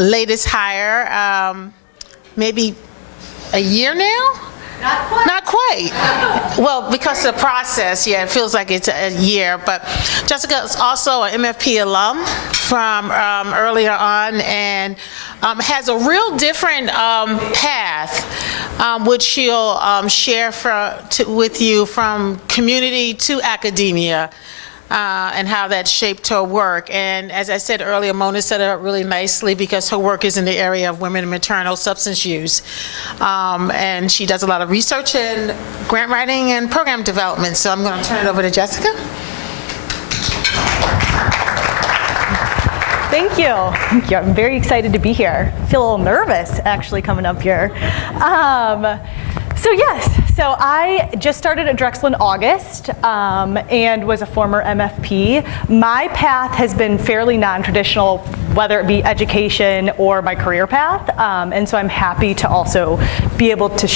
latest hire, maybe a year now? Not quite. Not quite. Well, because of the process, yeah, it feels like it's a year. But Jessica is also an MFP alum from earlier on, and has a real different path, which she'll share with you from community to academia. And how that shaped her work. And as I said earlier, Mona set it up really nicely because her work is in the area of women and maternal substance use. And she does a lot of research and grant writing and program development. So I'm going to turn it over to Jessica. Thank you. Thank you. I'm very excited to be here. I feel a little nervous actually coming up here. So I just started at Drexel in August and was a former MFP. My path has been fairly non-traditional, whether it be education or my career path, and so I'm happy to also be able to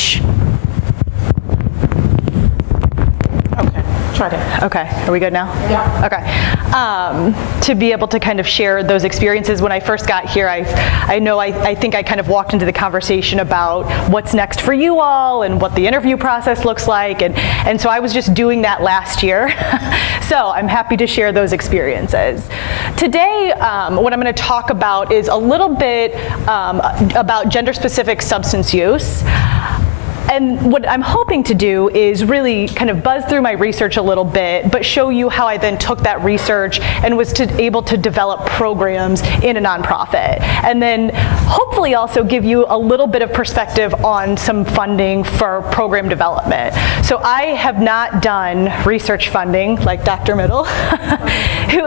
Try that. Okay, are we good now? Yeah. Okay. To be able to kind of share those experiences. When I first got here, I think I kind of walked into the conversation about what's next for you all and what the interview process looks like, and so I was just doing that last year. So I'm happy to share those experiences. Today, what I'm going to talk about is a little bit about gender-specific substance use. And what I'm hoping to do is really kind of buzz through my research a little bit, but show you how I then took that research and was able to develop programs in a nonprofit. And then hopefully also give you a little bit of perspective on some funding for program development. So I have not done research funding like Dr. Middle, who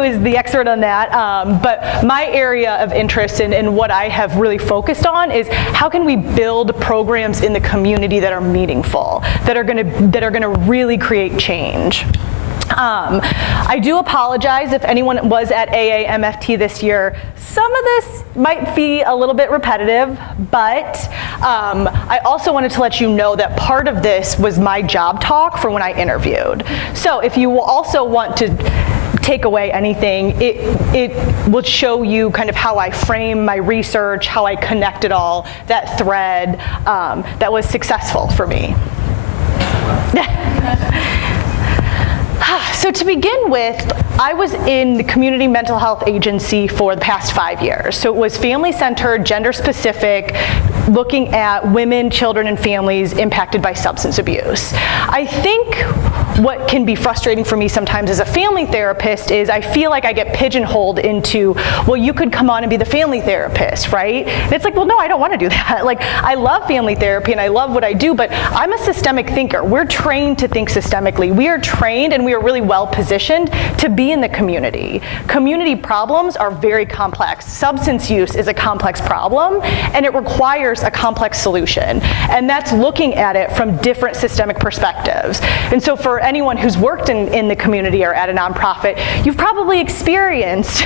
is the expert on that. But my area of interest and what I have really focused on is how can we build programs in the community that are meaningful, that are going to really create change. I do apologize if anyone was at AAMFT this year. Some of this might be a little bit repetitive, but I also wanted to let you know that part of this was my job talk for when I interviewed. So if you will also want to take away anything, it will show you kind of how I frame my research, how I connect it all, that thread that was successful for me. So to begin with, I was in the Community Mental Health Agency for the past 5 years. So it was family-centered, gender-specific, looking at women, children, and families impacted by substance abuse. I think what can be frustrating for me sometimes as a family therapist is I feel like I get pigeonholed into, well, you could come on and be the family therapist, right? And it's like, well, no, I don't want to do that. Like, I love family therapy and I love what I do, but I'm a systemic thinker. We're trained to think systemically. We are trained and we are really well positioned to be in the community. Community problems are very complex. Substance use is a complex problem and it requires a complex solution. And that's looking at it from different systemic perspectives. And so for anyone who's worked in the community or at a nonprofit, you've probably experienced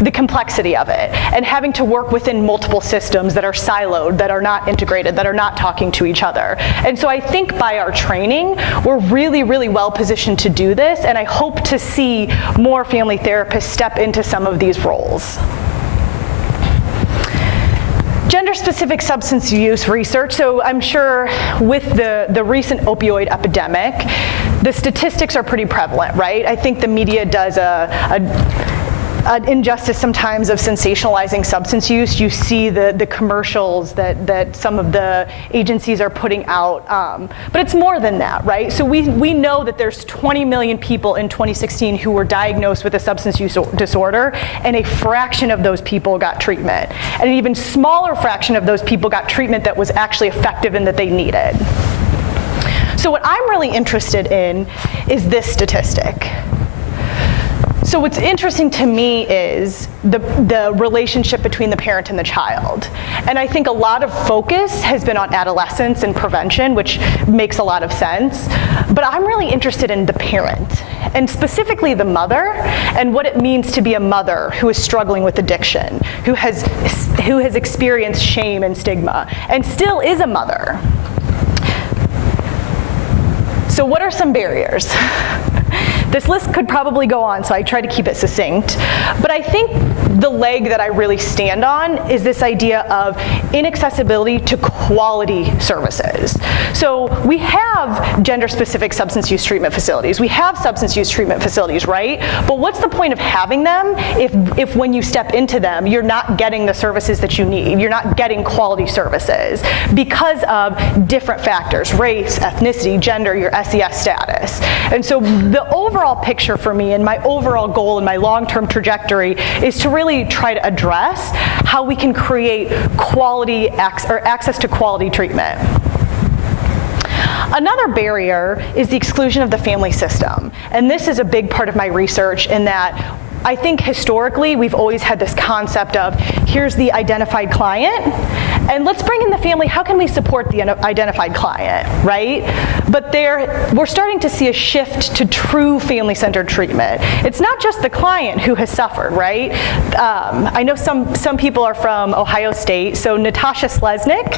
the complexity of it and having to work within multiple systems that are siloed, that are not integrated, that are not talking to each other. And so I think by our training, we're really, really well positioned to do this, and I hope to see more family therapists step into some of these roles. Gender-specific substance use research. So I'm sure with the recent opioid epidemic, the statistics are pretty prevalent, right? I think the media does an injustice sometimes of sensationalizing substance use. You see the commercials that some of the agencies are putting out, but it's more than that, right? So we know that there's 20 million people in 2016 who were diagnosed with a substance use disorder, and a fraction of those people got treatment. And an even smaller fraction of those people got treatment that was actually effective and that they needed. So what I'm really interested in is this statistic. So what's interesting to me is the relationship between the parent and the child. And I think a lot of focus has been on adolescence and prevention, which makes a lot of sense. But I'm really interested in the parent, and specifically the mother, and what it means to be a mother who is struggling with addiction, who has experienced shame and stigma, and still is a mother. So what are some barriers? This list could probably go on, so I try to keep it succinct. But I think the leg that I really stand on is this idea of inaccessibility to quality services. So we have gender-specific substance use treatment facilities. We have substance use treatment facilities, right? But what's the point of having them if when you step into them, you're not getting the services that you need? You're not getting quality services because of different factors, race, ethnicity, gender, your SES status. And so the overall picture for me and my overall goal and my long-term trajectory is to really try to address how we can create quality access to quality treatment. Another barrier is the exclusion of the family system. And this is a big part of my research in that I think historically we've always had this concept of here's the identified client and let's bring in the family. How can we support the identified client, right? But we're starting to see a shift to true family-centered treatment. It's not just the client who has suffered, right? I know some people are from Ohio State, so Natasha Sleznick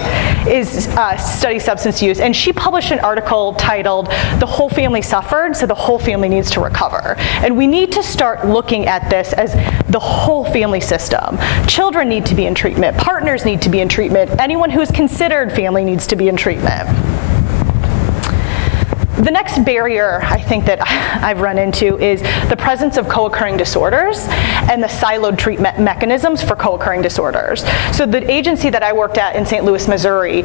studies substance use, and she published an article titled "The Whole Family Suffered, so the whole family needs to recover." And we need to start looking at this as the whole family system. Children need to be in treatment, partners need to be in treatment, anyone who is considered family needs to be in treatment. The next barrier I think that I've run into is the presence of co-occurring disorders and the siloed treatment mechanisms for co-occurring disorders. So the agency that I worked at in St. Louis, Missouri,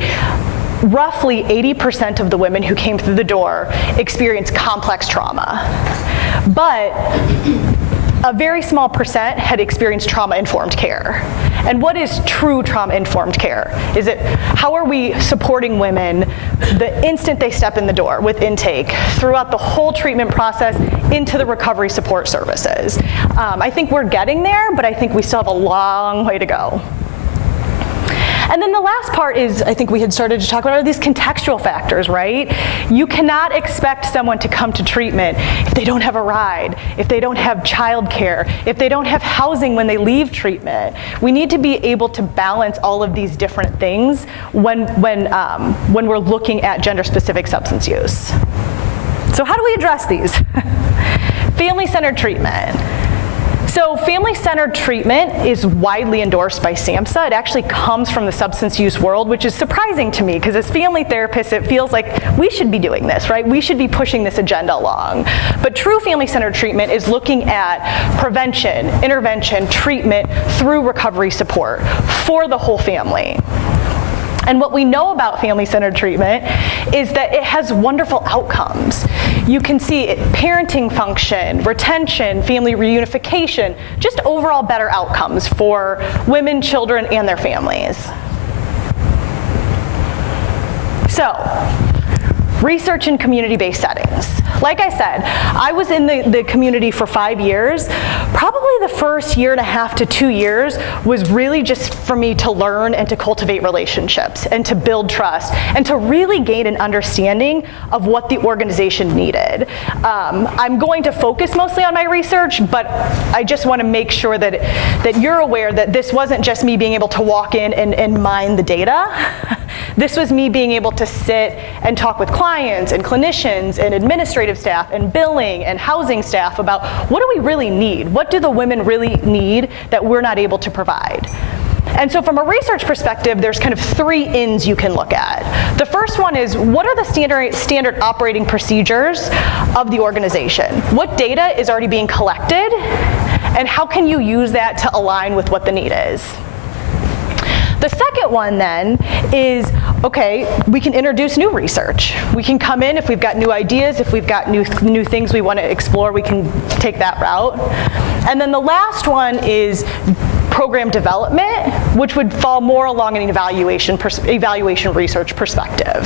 roughly 80% of the women who came through the door experienced complex trauma. But a very small percent had experienced trauma-informed care. And what is true trauma-informed care? How are we supporting women the instant they step in the door with intake, throughout the whole treatment process, into the recovery support services? I think we're getting there, but I think we still have a long way to go. And then the last part is, I think we had started to talk about, are these contextual factors, right? You cannot expect someone to come to treatment if they don't have a ride, if they don't have childcare, if they don't have housing when they leave treatment. We need to be able to balance all of these different things when we're looking at gender-specific substance use. So how do we address these? Family-centered treatment. So family-centered treatment is widely endorsed by SAMHSA. It actually comes from the substance use world, which is surprising to me because as family therapists, it feels like we should be doing this, right? We should be pushing this agenda along. But true family-centered treatment is looking at prevention, intervention, treatment through recovery support for the whole family. And what we know about family-centered treatment is that it has wonderful outcomes. You can see parenting function, retention, family reunification, just overall better outcomes for women, children, and their families. So, research in community-based settings. Like I said, I was in the community for 5 years. Probably the first 1.5 to 2 years was really just for me to learn and to cultivate relationships and to build trust and to really gain an understanding of what the organization needed. I'm going to focus mostly on my research, but I just want to make sure that you're aware that this wasn't just me being able to walk in and mine the data. This was me being able to sit and talk with clients and clinicians and administrative staff and billing and housing staff about what do we really need? What do the women really need that we're not able to provide? And so from a research perspective, there's kind of 3 ends you can look at. The first one is, what are the standard operating procedures of the organization? What data is already being collected? And how can you use that to align with what the need is? The second one then is, okay, we can introduce new research. We can come in if we've got new ideas, if we've got new things we want to explore, we can take that route. And then the last one is program development, which would fall more along an evaluation research perspective.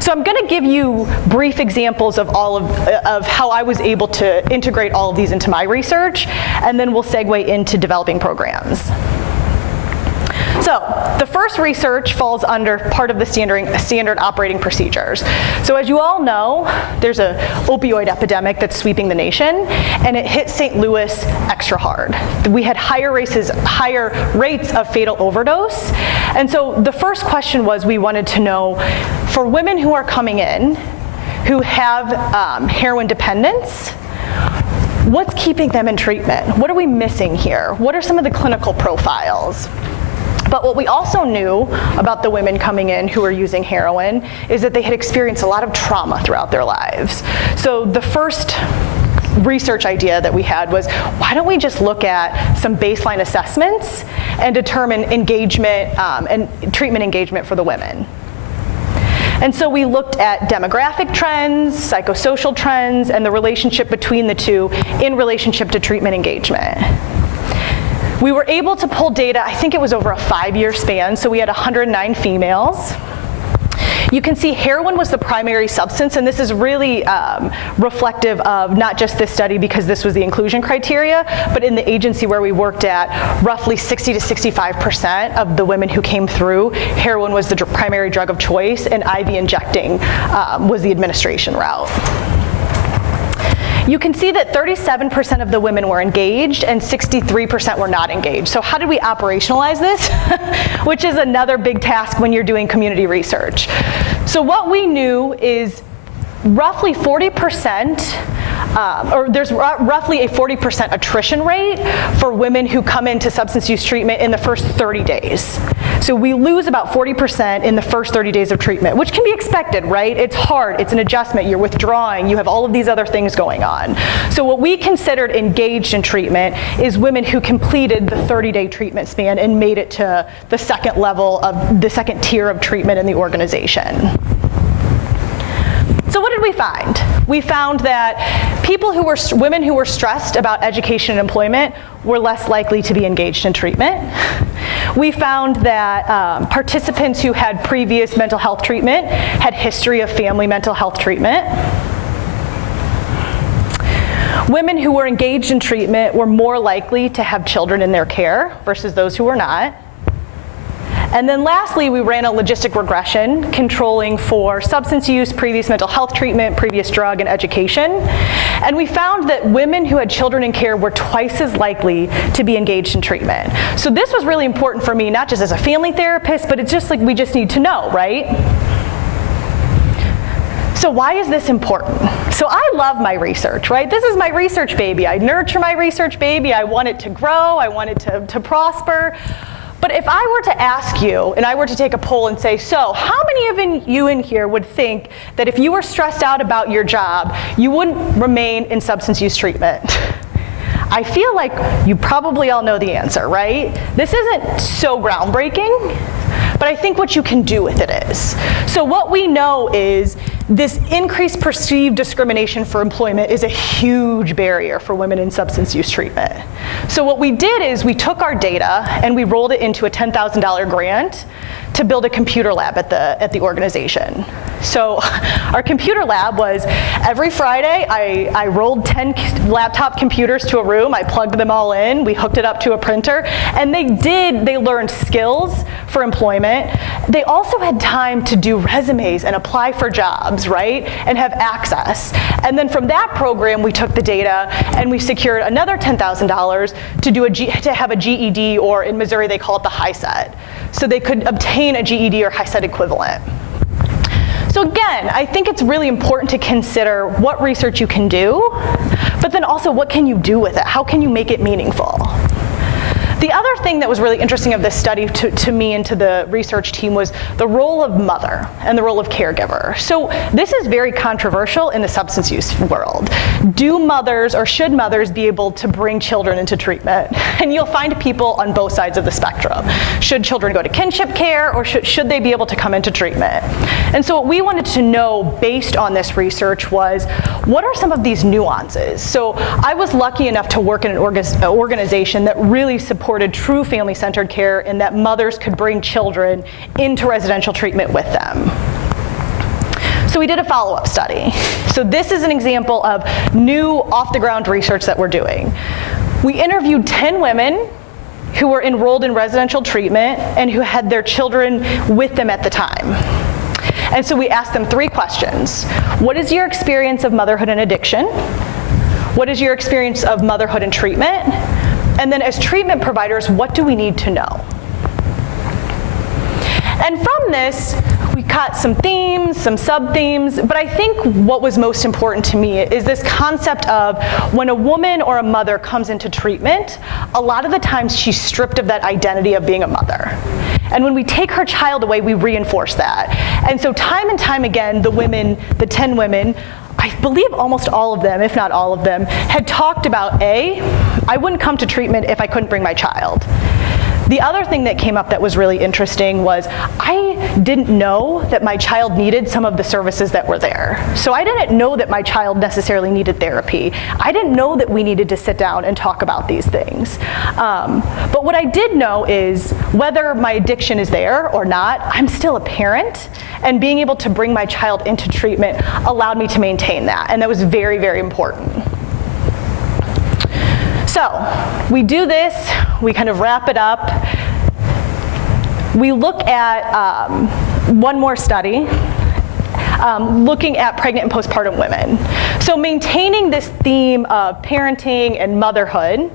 So I'm going to give you brief examples of of how I was able to integrate all of these into my research, and then we'll segue into developing programs. So the first research falls under part of the standard operating procedures. So as you all know, there's an opioid epidemic that's sweeping the nation, and it hit St. Louis extra hard. We had higher rates of fatal overdose. And so the first question was, we wanted to know, for women who are coming in who have heroin dependence, what's keeping them in treatment? What are we missing here? What are some of the clinical profiles? But what we also knew about the women coming in who were using heroin is that they had experienced a lot of trauma throughout their lives. So the first research idea that we had was, why don't we just look at some baseline assessments and determine engagement and treatment engagement for the women. And so we looked at demographic trends, psychosocial trends, and the relationship between the two in relationship to treatment engagement. We were able to pull data, I think it was over a 5-year span, so we had 109 females. You can see heroin was the primary substance, and this is really reflective of not just this study because this was the inclusion criteria, but in the agency where we worked at, roughly 60 to 65% of the women who came through, heroin was the primary drug of choice, and IV injecting was the administration route. You can see that 37% of the women were engaged and 63% were not engaged. So how did we operationalize this? Which is another big task when you're doing community research. So what we knew is roughly 40%, or there's roughly a 40% attrition rate for women who come into substance use treatment in the first 30 days. So we lose about 40% in the first 30 days of treatment, which can be expected, right? It's hard, it's an adjustment, you're withdrawing, you have all of these other things going on. So what we considered engaged in treatment is women who completed the 30-day treatment span and made it to the second level of the second tier of treatment in the organization. So what did we find? We found that women who were stressed about education and employment were less likely to be engaged in treatment. We found that participants who had previous mental health treatment had history of family mental health treatment. Women who were engaged in treatment were more likely to have children in their care versus those who were not. And then lastly, we ran a logistic regression controlling for substance use, previous mental health treatment, previous drug, and education. And we found that women who had children in care were twice as likely to be engaged in treatment. So this was really important for me, not just as a family therapist, but it's just like we just need to know, right? So why is this important? So I love my research, right? This is my research baby. I nurture my research baby. I want it to grow. I want it to prosper. But if I were to ask you, and I were to take a poll and say, so how many of you in here would think that if you were stressed out about your job, you wouldn't remain in substance use treatment? I feel like you probably all know the answer, right? This isn't so groundbreaking, but I think what you can do with it is. So what we know is this increased perceived discrimination for employment is a huge barrier for women in substance use treatment. So what we did is we took our data and we rolled it into a $10,000 grant to build a computer lab at the organization. So our computer lab was every Friday, I rolled 10 laptop computers to a room, I plugged them all in, we hooked it up to a printer, and they learned skills for employment. They also had time to do resumes and apply for jobs, right? And have access. And then from that program, we took the data and we secured another $10,000 to have a GED, or in Missouri they call it the HiSET. So they could obtain a GED or HiSET equivalent. So again, I think it's really important to consider what research you can do, but then also what can you do with it? How can you make it meaningful? The other thing that was really interesting of this study to me and to the research team was the role of mother and the role of caregiver. So this is very controversial in the substance use world. Do mothers, or should mothers, be able to bring children into treatment? And you'll find people on both sides of the spectrum. Should children go to kinship care, or should they be able to come into treatment? And so what we wanted to know based on this research was, what are some of these nuances? So I was lucky enough to work in an organization that really supported true family-centered care, and that mothers could bring children into residential treatment with them. So we did a follow-up study. So this is an example of new off-the-ground research that we're doing. We interviewed 10 women who were enrolled in residential treatment and who had their children with them at the time. And so we asked them 3 questions. What is your experience of motherhood and addiction? What is your experience of motherhood and treatment? And then as treatment providers, what do we need to know? And from this, we caught some themes, some sub-themes, but I think what was most important to me is this concept of when a woman or a mother comes into treatment, a lot of the times she's stripped of that identity of being a mother. And when we take her child away, we reinforce that. And so time and time again, the women, the 10 women, I believe almost all of them, if not all of them, had talked about, I wouldn't come to treatment if I couldn't bring my child. The other thing that came up that was really interesting was I didn't know that my child needed some of the services that were there. So I didn't know that my child necessarily needed therapy. I didn't know that we needed to sit down and talk about these things. But what I did know is whether my addiction is there or not, I'm still a parent, and being able to bring my child into treatment allowed me to maintain that, and that was very, very important. So we do this, we kind of wrap it up. We look at one more study, looking at pregnant and postpartum women. So maintaining this theme of parenting and motherhood,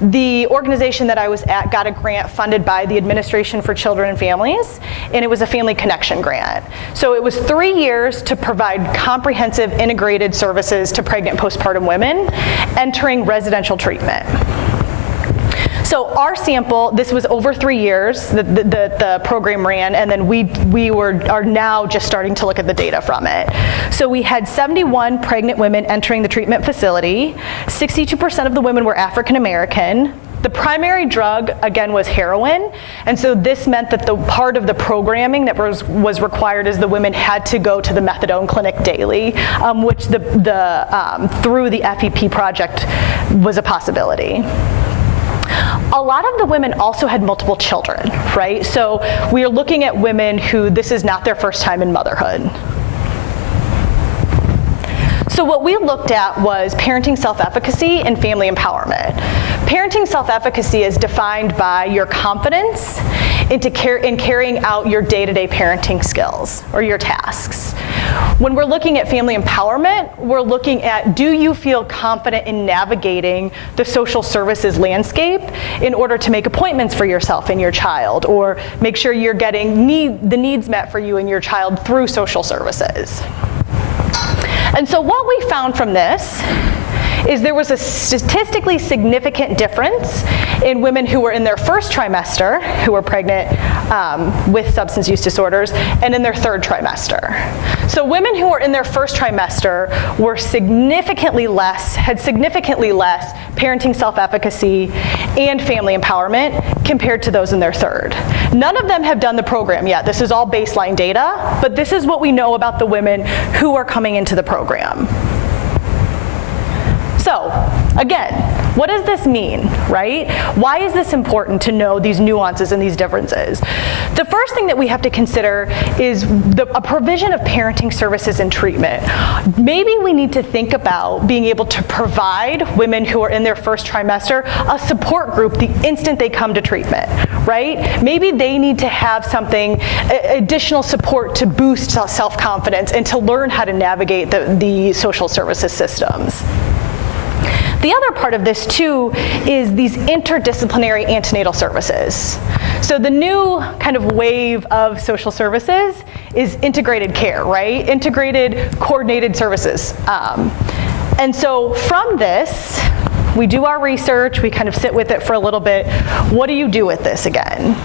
the organization that I was at got a grant funded by the Administration for Children and Families, and it was a Family Connection grant. So it was 3 years to provide comprehensive integrated services to pregnant and postpartum women entering residential treatment. So our sample, this was over 3 years the program ran, and then we are now just starting to look at the data from it. So we had 71 pregnant women entering the treatment facility. 62% of the women were African American. The primary drug, again, was heroin, and so this meant that the part of the programming that was required is the women had to go to the methadone clinic daily, which through the FEP project was a possibility. A lot of the women also had multiple children, right? So we are looking at women who this is not their first time in motherhood. So what we looked at was parenting self-efficacy and family empowerment. Parenting self-efficacy is defined by your confidence in carrying out your day-to-day parenting skills or your tasks. When we're looking at family empowerment, we're looking at, do you feel confident in navigating the social services landscape in order to make appointments for yourself and your child, or make sure you're getting the needs met for you and your child through social services? And so what we found from this is there was a statistically significant difference in women who were in their first trimester, who were pregnant with substance use disorders, and in their third trimester. So women who were in their first trimester were had significantly less parenting self-efficacy and family empowerment compared to those in their third. None of them have done the program yet. This is all baseline data, but this is what we know about the women who are coming into the program. So, again, what does this mean, right? Why is this important to know these nuances and these differences? The first thing that we have to consider is a provision of parenting services and treatment. Maybe we need to think about being able to provide women who are in their first trimester a support group the instant they come to treatment, right? Maybe they need to have something, additional support to boost self-confidence and to learn how to navigate the social services systems. The other part of this, too, is these interdisciplinary antenatal services. So the new kind of wave of social services is integrated care, right? Integrated, coordinated services. And so from this, we do our research, we kind of sit with it for a little bit. What do you do with this again?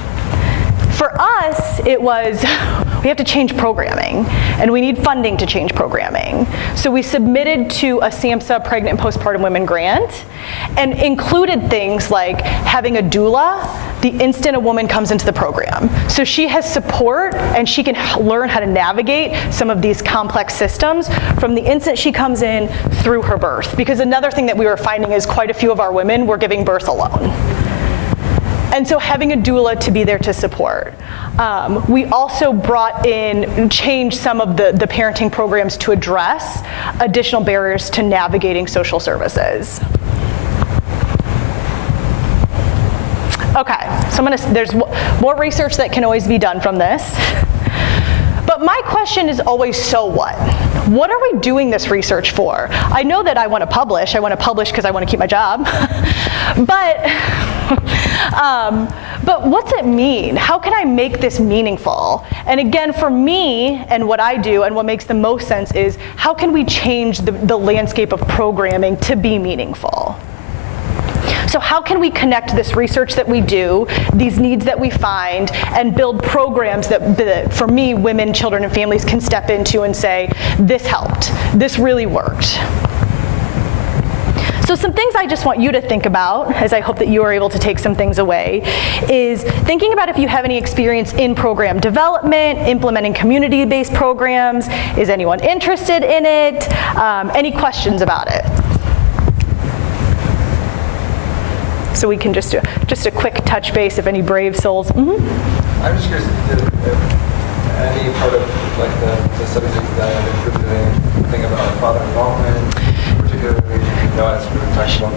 For us, it was, we have to change programming, and we need funding to change programming. So we submitted to a SAMHSA Pregnant and Postpartum Women grant, and included things like having a doula the instant a woman comes into the program. So she has support, and she can learn how to navigate some of these complex systems from the instant she comes in through her birth. Because another thing that we were finding is quite a few of our women were giving birth alone. And so having a doula to be there to support. We also changed some of the parenting programs to address additional barriers to navigating social services. Okay, so there's more research that can always be done from this. But my question is always, so what? What are we doing this research for? I know that I want to publish. I want to publish because I want to keep my job. But what's it mean? How can I make this meaningful? And again, for me and what I do and what makes the most sense is how can we change the landscape of programming to be meaningful? So how can we connect this research that we do, these needs that we find, and build programs that for me, women, children, and families can step into and say, this helped, this really worked. So some things I just want you to think about, as I hope that you are able to take some things away, is thinking about if you have any experience in program development, implementing community-based programs. Is anyone interested in it? Any questions about it? So we can just do just a quick touch base if any brave souls. Mm-hmm. I'm just curious if any part of like the studies that included anything about father involvement, particularly, as we were talking about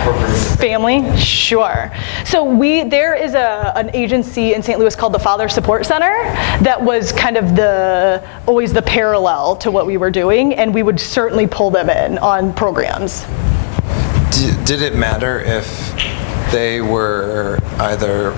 appropriate Family, sure. So there is an agency in St. Louis called the Father Support Center that was kind of always the parallel to what we were doing, and we would certainly pull them in on programs. Did it matter if they were either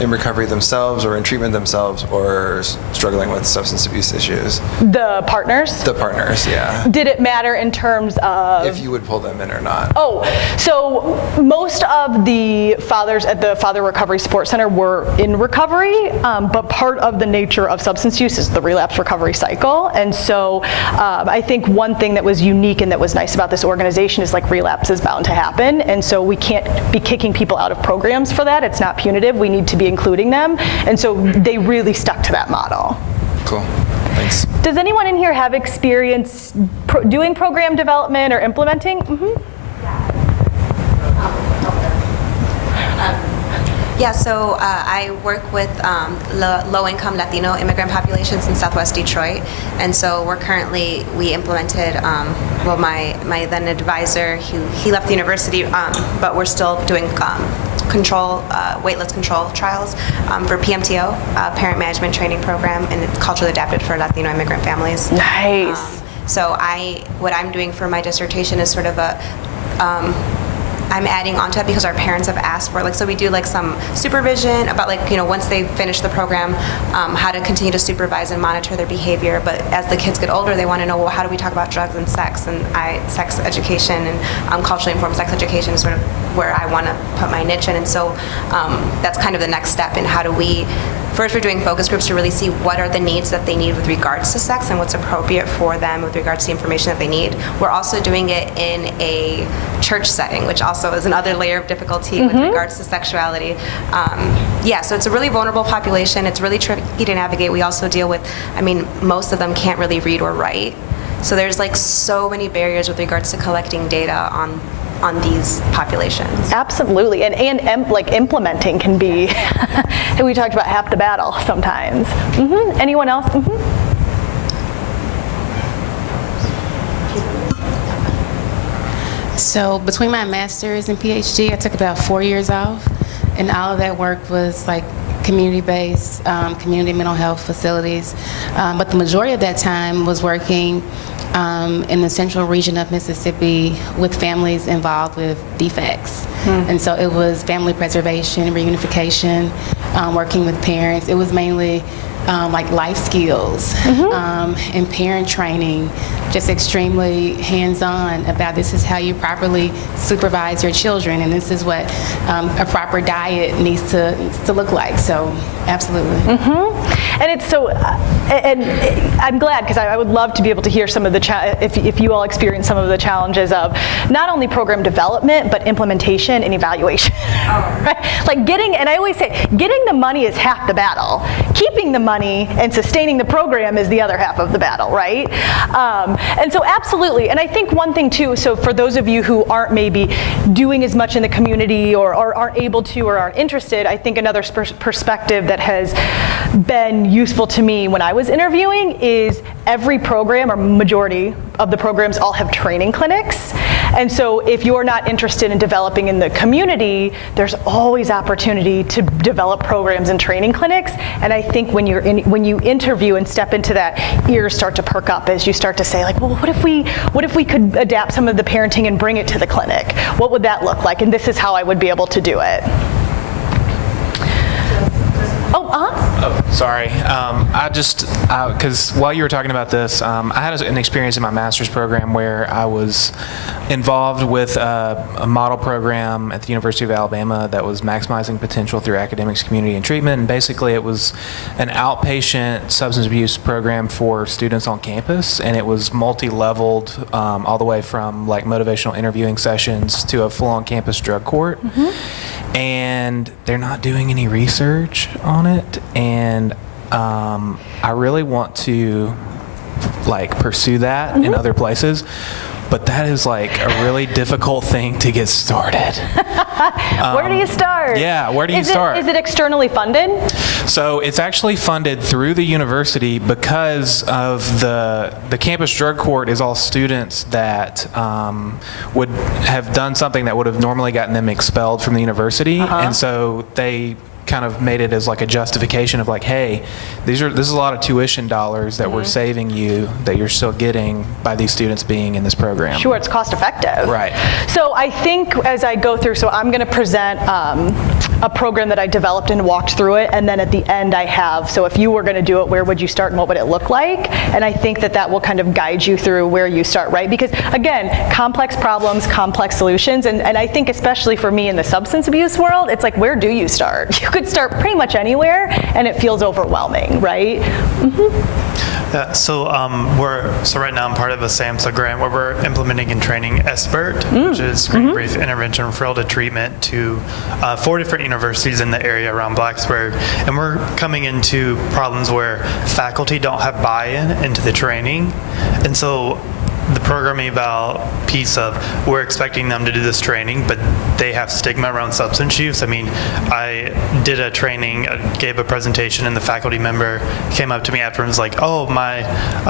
in recovery themselves or in treatment themselves or struggling with substance abuse issues? The partners? The partners, yeah. Did it matter in terms of... If you would pull them in or not? Oh, so most of the fathers at the Father Recovery Support Center were in recovery, but part of the nature of substance use is the relapse recovery cycle. And so I think one thing that was unique and that was nice about this organization is like relapse is bound to happen. And so we can't be kicking people out of programs for that. It's not punitive. We need to be including them. And so they really stuck to that model. Cool. Thanks. Does anyone in here have experience doing program development or implementing? Mm-hmm. Yeah, so I work with low-income Latino immigrant populations in Southwest Detroit, and so we implemented, my then advisor, he left the university, but we're still doing waitlist control trials for PMTO, Parent Management Training Program, and it's culturally adapted for Latino immigrant families. Nice. So what I'm doing for my dissertation is sort of I'm adding onto it because our parents have asked for it. So we do like some supervision about once they finish the program, how to continue to supervise and monitor their behavior. But as the kids get older, they want to know, well, how do we talk about drugs and sex? And sex education and culturally informed sex education is sort of where I want to put my niche in. And so that's kind of the next step in how do we. First, we're doing focus groups to really see what are the needs that they need with regards to sex and what's appropriate for them with regards to the information that they need. We're also doing it in a church setting, which also is another layer of difficulty with regards to sexuality. So it's a really vulnerable population. It's really tricky to navigate. We also deal with, most of them can't really read or write. So there's like so many barriers with regards to collecting data on these populations. Absolutely, and implementing can be, we talked about half the battle sometimes. Mm-hmm. Anyone else? Mm-hmm. So between my master's and PhD, I took about 4 years off, and all of that work was like community-based, community mental health facilities. But the majority of that time was working in the central region of Mississippi with families involved with defects. And so it was family preservation, reunification, working with parents. It was mainly like life skills and parent training, just extremely hands-on about this is how you properly supervise your children, and this is what a proper diet needs to look like. So absolutely. And it's so, and I'm glad because I would love to be able to hear some of the, if you all experience some of the challenges of not only program development, but implementation and evaluation. Right? Like and I always say, getting the money is half the battle. Keeping the money and sustaining the program is the other half of the battle, right? And so absolutely, and I think one thing too, so for those of you who aren't maybe doing as much in the community or aren't able to or aren't interested, I think another perspective that has been useful to me when I was interviewing is every program or majority of the programs all have training clinics. And so if you're not interested in developing in the community, there's always opportunity to develop programs and training clinics. And I think when you interview and step into that, ears start to perk up as you start to say like, well, what if we could adapt some of the parenting and bring it to the clinic? What would that look like? And this is how I would be able to do it. Sorry. Because while you were talking about this, I had an experience in my master's program where I was involved with a model program at the University of Alabama that was maximizing potential through academics, community, and treatment. And basically, it was an outpatient substance abuse program for students on campus, and it was multi-leveled, all the way from like motivational interviewing sessions to a full-on campus drug court. And they're not doing any research on it, and I really want to like pursue that in other places, but that is like a really difficult thing to get started. Where do you start? Yeah, where do you start? Is it externally funded? So it's actually funded through the university because of the campus drug court is all students that would have done something that would have normally gotten them expelled from the university, and so they kind of made it as like a justification of like, hey, this is a lot of tuition dollars that we're saving you that you're still getting by these students being in this program. Sure, it's cost effective. Right. So I think as I go through, so I'm going to present a program that I developed and walked through it, and then at the end I have, so if you were going to do it, where would you start and what would it look like? And I think that will kind of guide you through where you start, right? Because again, complex problems, complex solutions, and I think especially for me in the substance abuse world, it's like, where do you start? You could start pretty much anywhere, and it feels overwhelming, right? Yeah, so right now I'm part of a SAMHSA grant where we're implementing and training SBIRT, which is Screen Brief Intervention Referral to Treatment, to 4 different universities in the area around Blacksburg. And we're coming into problems where faculty don't have buy-in into the training. And so the program eval piece of, we're expecting them to do this training, but they have stigma around substance use. I mean, I did a training, gave a presentation, and the faculty member came up to me after and was like, oh, my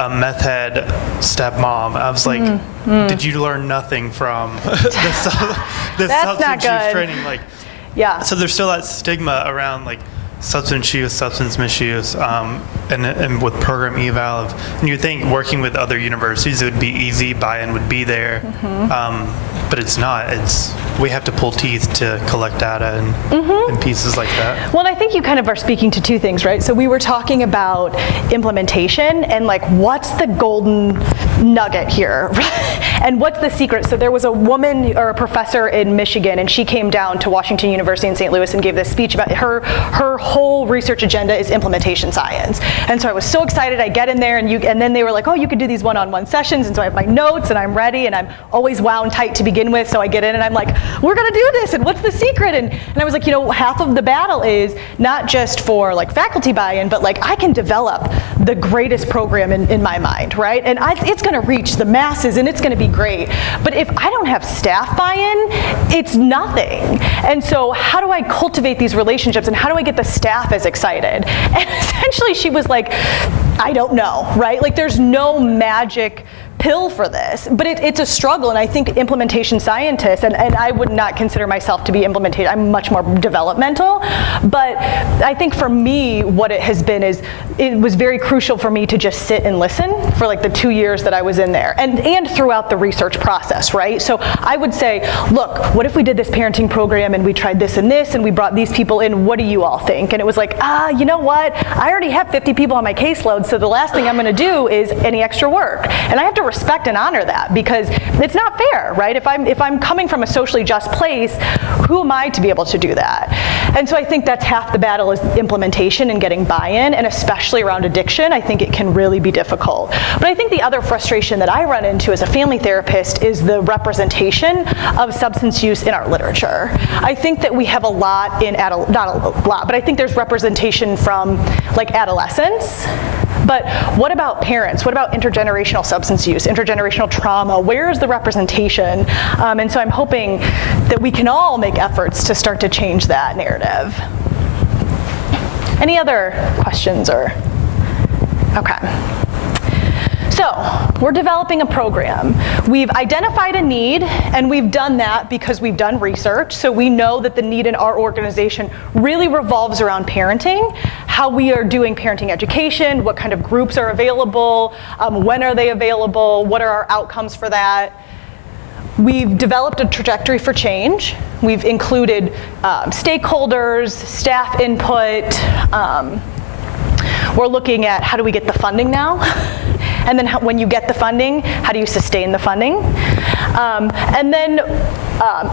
meth head stepmom. I was like, did you learn nothing from this substance use training? Like, Yeah. so there's still that stigma around like substance use, substance misuse, and with program eval and you think working with other universities it would be easy, buy-in would be there, but it's not. We have to pull teeth to collect data and pieces like that. Well, and I think you kind of are speaking to 2 things, right? So we were talking about implementation and like, what's the golden nugget here? And what's the secret? So there was a woman or a professor in Michigan, and she came down to Washington University in St. Louis and gave this speech about her whole research agenda is implementation science. And so I was so excited. I get in there, and then they were like, oh, you could do these one-on-one sessions. And so I have my notes, and I'm ready, and I'm always wound tight to begin with. So I get in, and I'm like, we're gonna do this, and what's the secret? And I was like, half of the battle is not just for like faculty buy-in, but like I can develop the greatest program in my mind, right? And it's gonna reach the masses, and it's gonna be great. But if I don't have staff buy-in, it's nothing. And so how do I cultivate these relationships, and how do I get the staff as excited? And essentially she was like, I don't know, right? Like there's no magic pill for this, but it's a struggle, and I think implementation scientists, and I would not consider myself to be implementation, I'm much more developmental, but I think for me what it has been is it was very crucial for me to just sit and listen for like the 2 years that I was in there, and throughout the research process, right? So I would say, look, what if we did this parenting program and we tried this and we brought these people in, what do you all think? And it was like, you know what, I already have 50 people on my caseload, so the last thing I'm gonna do is any extra work, and I have to respect and honor that, because it's not fair, right? If I'm coming from a socially just place, who am I to be able to do that? And so I think that's half the battle, is implementation and getting buy-in, and especially around addiction, I think it can really be difficult. But I think the other frustration that I run into as a family therapist is the representation of substance use in our literature. I think that we have a lot in not a lot, but I think there's representation from like adolescents. But what about parents? What about intergenerational substance use, intergenerational trauma? Where is the representation? And so I'm hoping that we can all make efforts to start to change that narrative. Any other questions or? Okay. So we're developing a program. We've identified a need, and we've done that because we've done research. So we know that the need in our organization really revolves around parenting, how we are doing parenting education, what kind of groups are available, when are they available, what are our outcomes for that. We've developed a trajectory for change. We've included stakeholders, staff input, we're looking at how do we get the funding now? And then when you get the funding, how do you sustain the funding? And then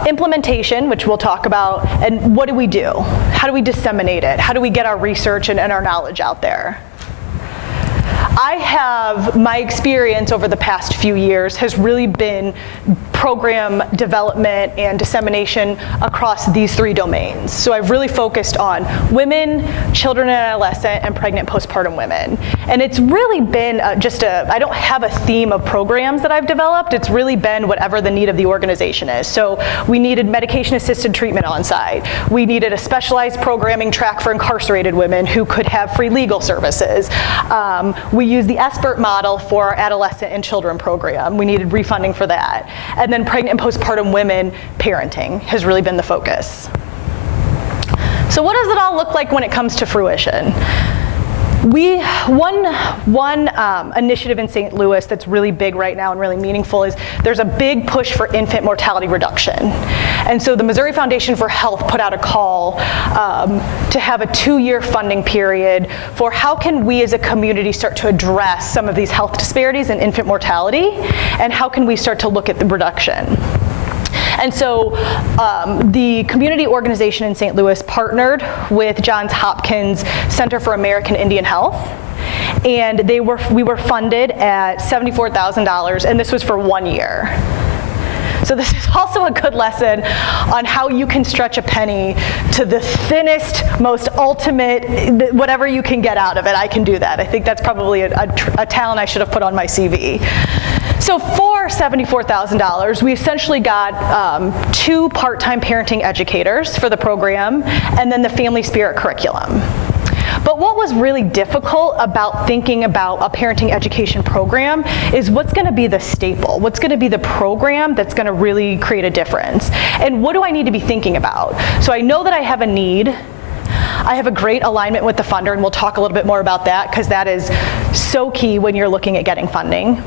implementation, which we'll talk about, and what do we do? How do we disseminate it? How do we get our research and our knowledge out there? I have, my experience over the past few years has really been program development and dissemination across these 3 domains. So I've really focused on women, children and adolescent, and pregnant postpartum women. And it's really been I don't have a theme of programs that I've developed. It's really been whatever the need of the organization is. So we needed medication-assisted treatment on site. We needed a specialized programming track for incarcerated women who could have free legal services. We used the SBIRT model for our adolescent and children program. We needed refunding for that. And then pregnant and postpartum women parenting has really been the focus. So what does it all look like when it comes to fruition? One initiative in St. Louis that's really big right now and really meaningful is there's a big push for infant mortality reduction. And so the Missouri Foundation for Health put out a call to have a 2-year funding period for how can we as a community start to address some of these health disparities in infant mortality, and how can we start to look at the reduction. And so the community organization in St. Louis partnered with Johns Hopkins Center for American Indian Health, and we were funded at $74,000, and this was for 1 year. So this is also a good lesson on how you can stretch a penny to the thinnest, most ultimate, whatever you can get out of it. I can do that. I think that's probably a talent I should have put on my CV. So for $74,000, we essentially got 2 part-time parenting educators for the program, and then the Family Spirit curriculum. But what was really difficult about thinking about a parenting education program is what's going to be the staple? What's going to be the program that's going to really create a difference? And what do I need to be thinking about? So I know that I have a need. I have a great alignment with the funder, and we'll talk a little bit more about that because that is so key when you're looking at getting funding.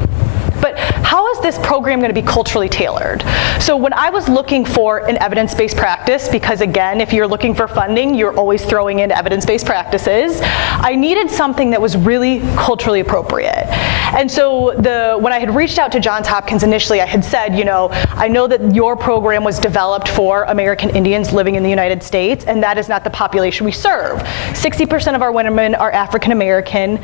But how is this program going to be culturally tailored? So when I was looking for an evidence-based practice, because again, if you're looking for funding, you're always throwing in evidence-based practices, I needed something that was really culturally appropriate. And so when I had reached out to Johns Hopkins initially, I had said, I know that your program was developed for American Indians living in the United States, and that is not the population we serve. 60% of our women are African American.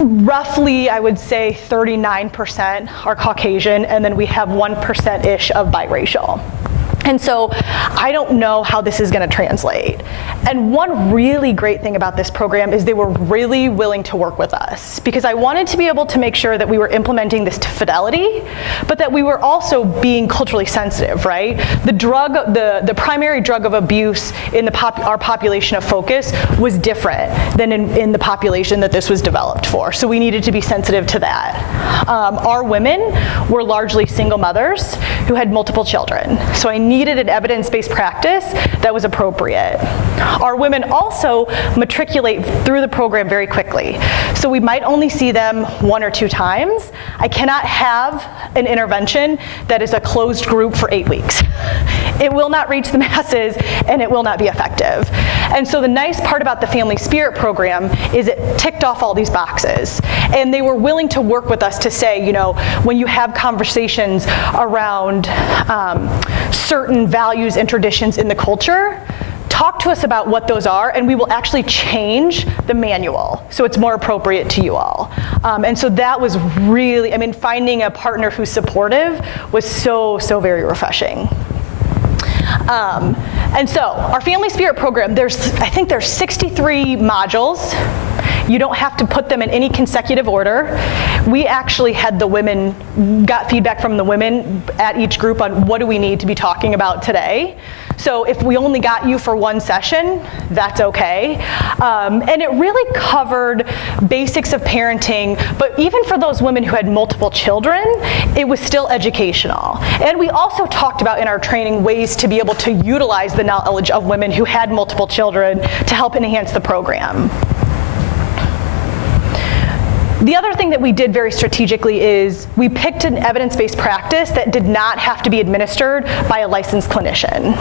Roughly, I would say 39% are Caucasian, and then we have 1%-ish of biracial. And so I don't know how this is going to translate. And one really great thing about this program is they were really willing to work with us, because I wanted to be able to make sure that we were implementing this to fidelity, but that we were also being culturally sensitive, right? The primary drug of abuse in our population of focus was different than in the population that this was developed for. So we needed to be sensitive to that. Our women were largely single mothers who had multiple children. So I needed an evidence-based practice that was appropriate. Our women also matriculate through the program very quickly. So we might only see them 1 or 2 times. I cannot have an intervention that is a closed group for 8 weeks. It will not reach the masses, and it will not be effective. And so the nice part about the Family Spirit program is it ticked off all these boxes. And they were willing to work with us to say, when you have conversations around certain values and traditions in the culture, talk to us about what those are, and we will actually change the manual so it's more appropriate to you all. And so that was really, finding a partner who's supportive was so very refreshing. And so our Family Spirit program, I think there's 63 modules. You don't have to put them in any consecutive order. We actually had got feedback from the women at each group on what do we need to be talking about today. So if we only got you for 1 session, that's okay. And it really covered basics of parenting, but even for those women who had multiple children, it was still educational. And we also talked about in our training ways to be able to utilize the knowledge of women who had multiple children to help enhance the program. The other thing that we did very strategically is we picked an evidence-based practice that did not have to be administered by a licensed clinician.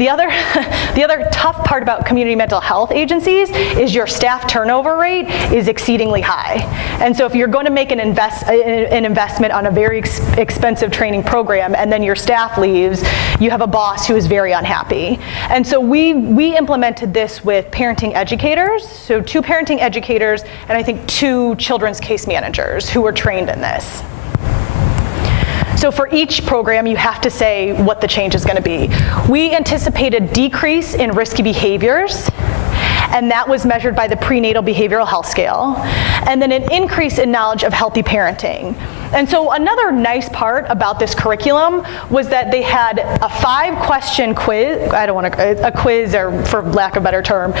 The other tough part about community mental health agencies is your staff turnover rate is exceedingly high. And so if you're going to make an investment on a very expensive training program and then your staff leaves, you have a boss who is very unhappy. And so we implemented this with parenting educators, so 2 parenting educators and I think 2 children's case managers who were trained in this. So for each program, you have to say what the change is going to be. We anticipate a decrease in risky behaviors, and that was measured by the prenatal behavioral health scale, and then an increase in knowledge of healthy parenting. And so another nice part about this curriculum was that they had a 5-question quiz, a quiz, or for lack of a better term,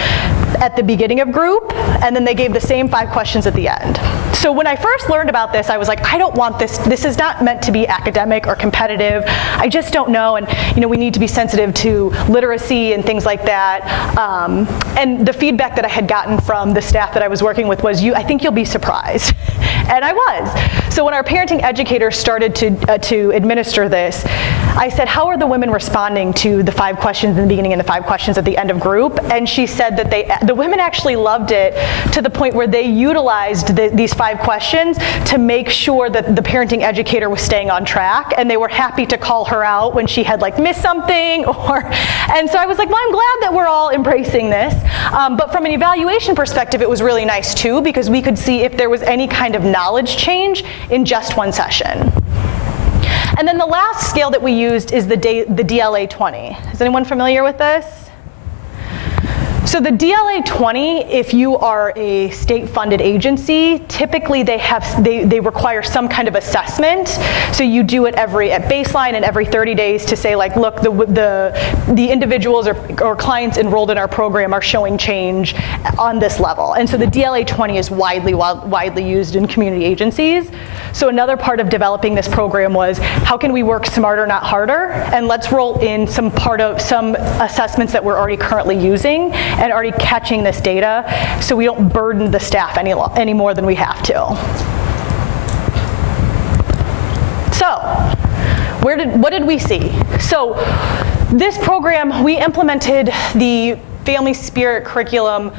at the beginning of group, and then they gave the same 5 questions at the end. So when I first learned about this, I was like, I don't want this. This is not meant to be academic or competitive. I just don't know, and we need to be sensitive to literacy and things like that. And the feedback that I had gotten from the staff that I was working with was, I think you'll be surprised. And I was. So when our parenting educators started to administer this, I said, how are the women responding to the 5 questions in the beginning and the 5 questions at the end of group? And she said that the women actually loved it to the point where they utilized these 5 questions to make sure that the parenting educator was staying on track, and they were happy to call her out when she had missed something, and so I was like, well, I'm glad that we're all embracing this. But from an evaluation perspective, it was really nice too, because we could see if there was any kind of knowledge change in just one session. And then the last scale that we used is the DLA-20. Is anyone familiar with this? So the DLA-20, if you are a state-funded agency, typically they require some kind of assessment. So you do it at baseline and every 30 days to say, look, the individuals or clients enrolled in our program are showing change on this level. And so the DLA-20 is widely used in community agencies. So another part of developing this program was, how can we work smarter, not harder? And let's roll in some assessments that we're already currently using and already catching this data, so we don't burden the staff any more than we have to. So, what did we see? So, this program, we implemented the Family Spirit curriculum